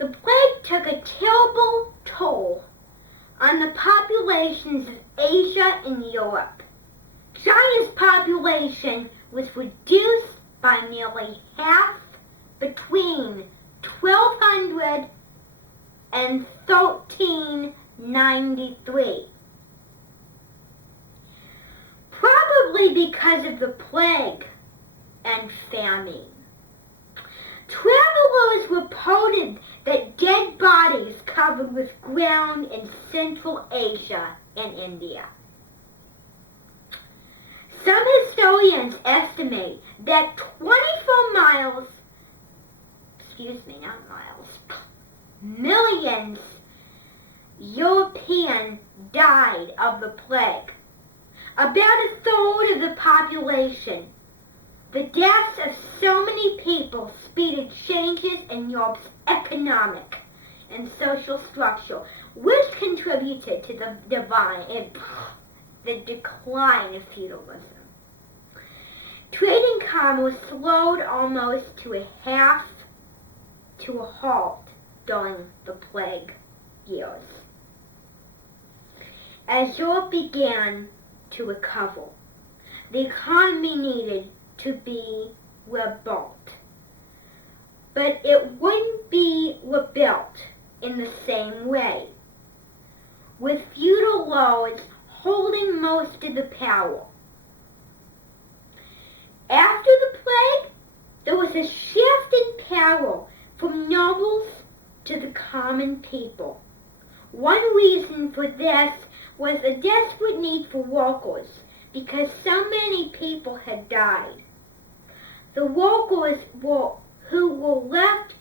The plague took a terrible toll on the populations of Asia and Europe. China's population was reduced by nearly half between 1200 and 1393. Probably because of the plague and famine. Travelers reported that dead bodies covered with ground in Central Asia and India. Some historians estimate that 24 millions Europeans died of the plague. About a third of the population. The deaths of so many people speeded changes in Europe's economic and social structure, which contributed to the decline of feudalism. Trading commerce slowed almost to a halt during the plague years. As Europe began to recover, the economy needed to be rebuilt. But it wouldn't be rebuilt in the same way, with feudal lords holding most of the power. After the plague, there was a shift in power from nobles to the common people. One reason for this was a desperate need for workers, because so many people had died. The workers who were left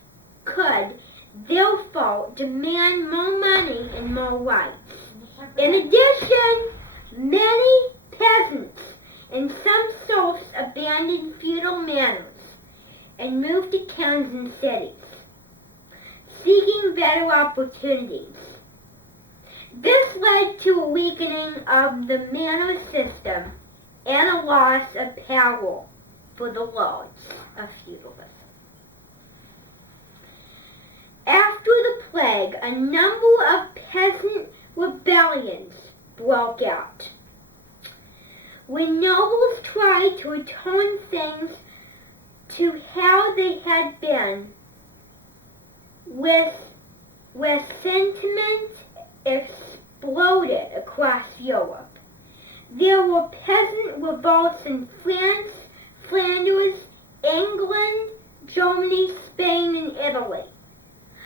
could, therefore, demand more money and more rights. In addition, many peasants and some serfs abandoned feudal manners and moved to towns and cities, seeking better opportunities. This led to a weakening of the manor system and a loss of power for the lords of feudalism. After the plague, a number of peasant rebellions broke out. When nobles tried to return things to how they had been, with sentiment exploded across Europe. There were peasant revolts in France, Flanders, England, Germany, Spain, and Italy.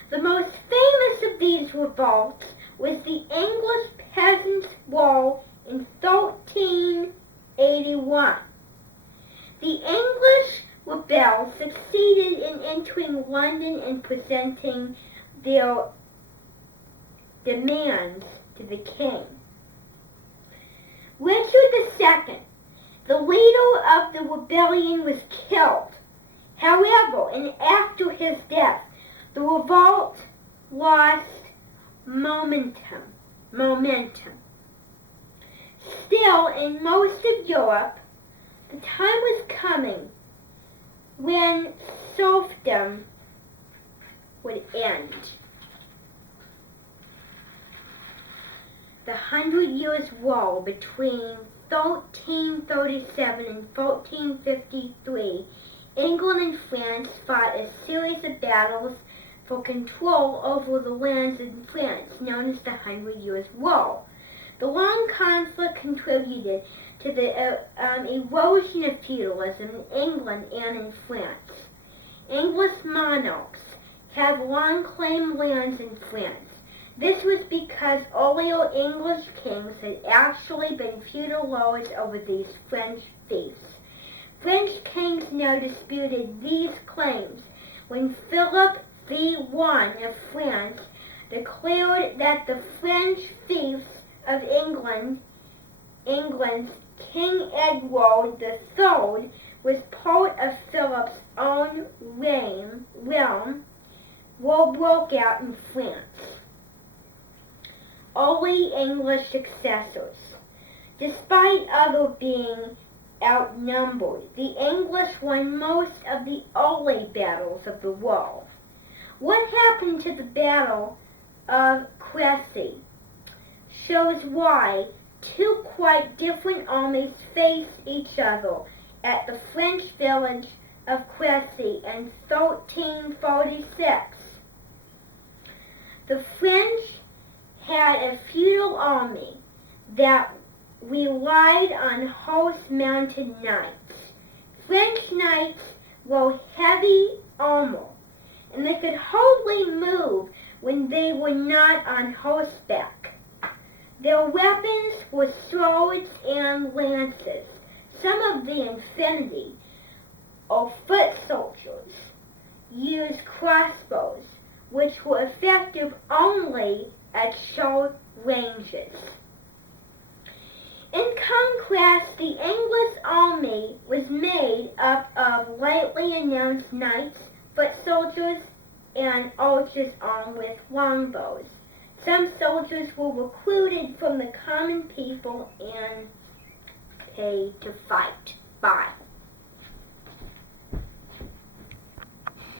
The most famous of these revolts was the English Peasants' War in 1381. The English rebels succeeded in entering London and presenting their demands to the king. Richard II, the leader of the rebellion, was killed. However, and after his death, the revolt lost momentum. Still, in most of Europe, the time was coming when serfdom would end. The 100 Years' War between 1337 and 1453, England and France fought a series of battles for control over the lands in France, known as the 100 Years' War. The long conflict contributed to the erosion of feudalism in England and in France. English monarchs have long claimed lands in France. This was because earlier English kings had actually been feudal lords over these French fiefs. French kings now disputed these claims when Philip I of France declared that the French fiefs of England's King Edward III was part of Philip's own realm. War broke out in France. Early English successors. Despite others being outnumbered, the English won most of the early battles of the war. What happened to the Battle of Crécy shows why two quite different armies faced each other at the French village of Crécy in 1346. The French had a feudal army that relied on horse-mounted knights. French knights wore heavy armor, and they could hardly move when they were not on horseback. Their weapons were swords and lances. Some of the infantry, or foot soldiers, used crossbows, which were effective only at short ranges. In contrast, the English army was made up of lightly announced knights, foot soldiers, and archers armed with longbows. Some soldiers were recruited from the common people and paid to fight.